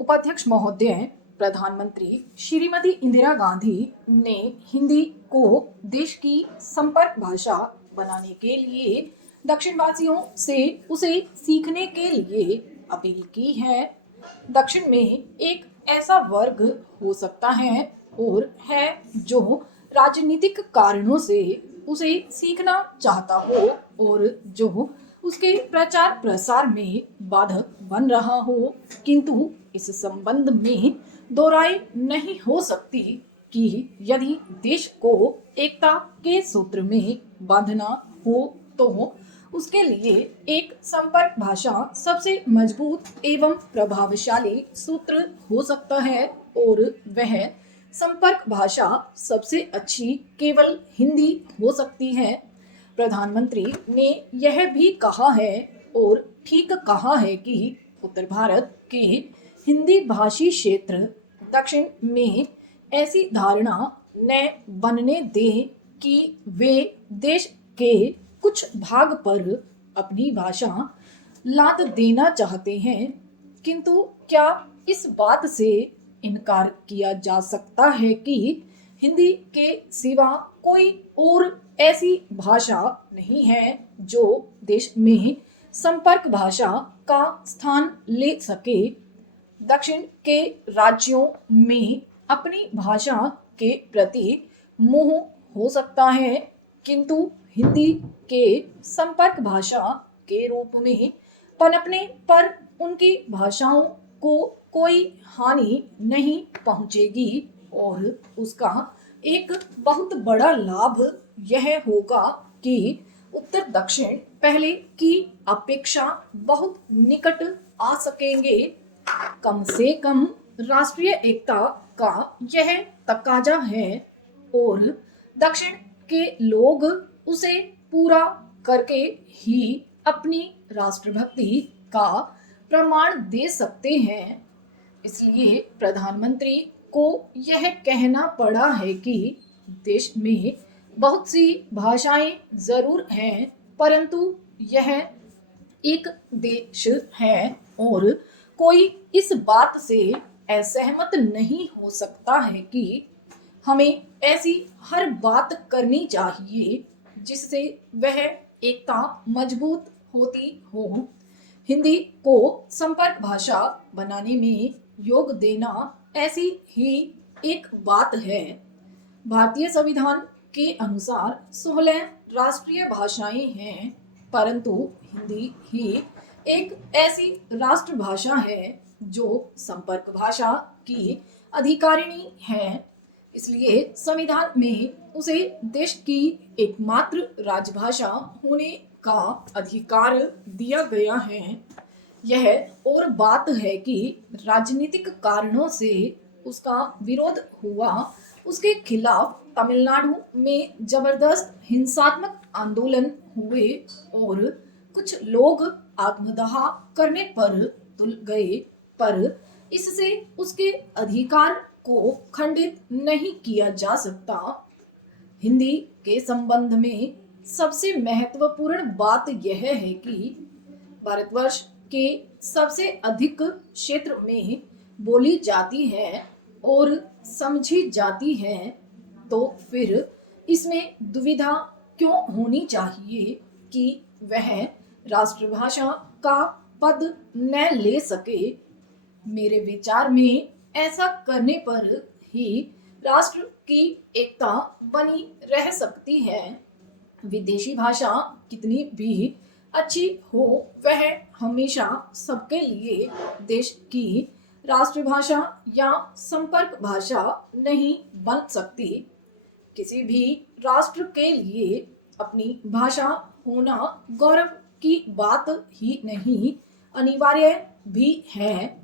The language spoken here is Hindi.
उपाध्यक्ष महोदय, प्रधानमंत्री श्रीमती इंदिरा गांधी ने हिंदी को देश की संपर्क भाषा बनाने के लिए दक्षिणवासियों से उसे सीखने के लिए अपील की है। दक्षिण में एक ऐसा वर्ग हो सकता है और है जो राजनीतिक कारणों से उसे सीखना चाहता हो और जो उसके प्रचार प्रसार में बाधक बन रहा हो, किंतु इस संबंध में दो राय नहीं हो सकती कि यदि देश को एकता के सूत्र में बांधना हो तो उसके लिए एक संपर्क भाषा सबसे मजबूत एवं प्रभावशाली सूत्र हो सकता है और वह संपर्क भाषा सबसे अच्छी केवल हिंदी हो सकती है। प्रधानमंत्री ने यह भी कहा है और ठीक कहा है कि उत्तर भारत के हिंदी भाषी क्षेत्र दक्षिण में ऐसी धारणा न बनने दें कि वे देश के कुछ भाग पर अपनी भाषा लाद देना चाहते हैं, किंतु क्या इस बात से इनकार किया जा सकता है कि हिंदी के सिवा कोई और ऐसी भाषा नहीं है जो देश में संपर्क भाषा का स्थान ले सके। दक्षिण के राज्यों में अपनी भाषा के प्रति मोह हो सकता है, किंतु हिंदी के संपर्क भाषा के रूप में पनपने पर उनकी भाषाओं को कोई हानि नहीं पहुंचेगी और उसका एक बहुत बड़ा लाभ यह होगा कि उत्तर दक्षिण पहले की अपेक्षा बहुत निकट आ सकेंगे। कम से कम राष्ट्रीय एकता का यह तकाजा है और दक्षिण के लोग उसे पूरा करके ही अपनी राष्ट्रभक्ति का प्रमाण दे सकते हैं। इसलिए प्रधानमंत्री को यह कहना पड़ा है कि देश में बहुत सी भाषाएं जरूर हैं, परंतु यह एक देश है और कोई इस बात से असहमत नहीं हो सकता है कि हमें ऐसी हर बात करनी चाहिए जिससे वह एकता मजबूत होती हो। हिंदी को संपर्क भाषा बनाने में योग देना ऐसी ही एक बात है। भारतीय संविधान के अनुसार 16 राष्ट्रीय भाषाएं हैं, परंतु हिंदी ही एक ऐसी राष्ट्रभाषा है जो संपर्क भाषा की अधिकारिणी है। इसलिए संविधान में उसे देश की एकमात्र राजभाषा होने का अधिकार दिया गया है। यह और बात है कि राजनीतिक कारणों से उसका विरोध हुआ, उसके खिलाफ तमिलनाडु में जबरदस्त हिंसात्मक आंदोलन हुए और कुछ लोग आत्मदाह करने पर तुल गए, पर इससे उसके अधिकार को खंडित नहीं किया जा सकता। हिंदी के संबंध में सबसे महत्वपूर्ण बात यह है कि भारतवर्ष के सबसे अधिक क्षेत्र में बोली जाती है और समझी जाती है, तो फिर इसमें दुविधा क्यों होनी चाहिए कि वह राष्ट्रभाषा का पद न ले सके। मेरे विचार में ऐसा करने पर ही राष्ट्र की एकता बनी रह सकती है। विदेशी भाषा कितनी भी अच्छी हो, वह हमेशा सबके लिए देश की राष्ट्रभाषा या संपर्क भाषा नहीं बन सकती। किसी भी राष्ट्र के लिए अपनी भाषा होना गौरव की बात ही नहीं, अनिवार्य भी है।